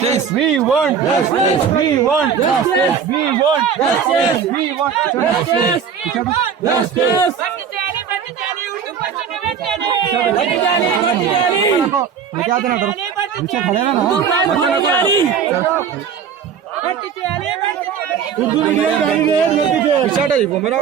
justice. We want justice. We want justice. We want justice. We want justice. Justice. क्या देना डर नीचे खड़े ना उर्दू मीडिया गाड़ी रे पीछे हटा दीपो मेरा